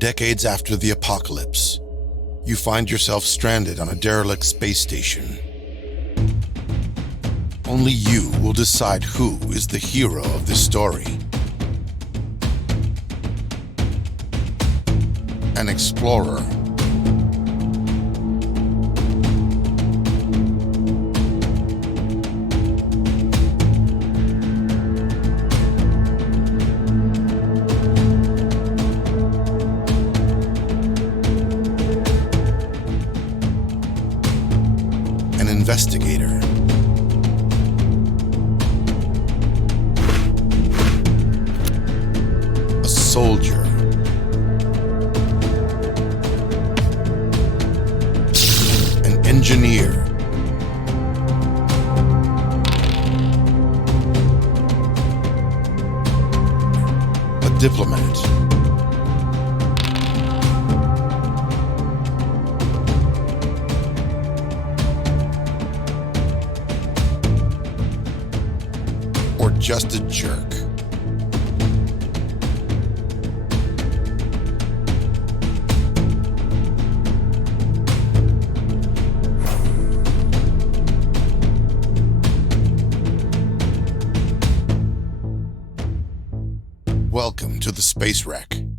Decades after the apocalypse, you find yourself stranded on a derelict space station. Only you will decide who is the hero of this story. An explorer, an investigator, a soldier, an engineer, a diplomat, or just a jerk. Welcome to the Space Wreck.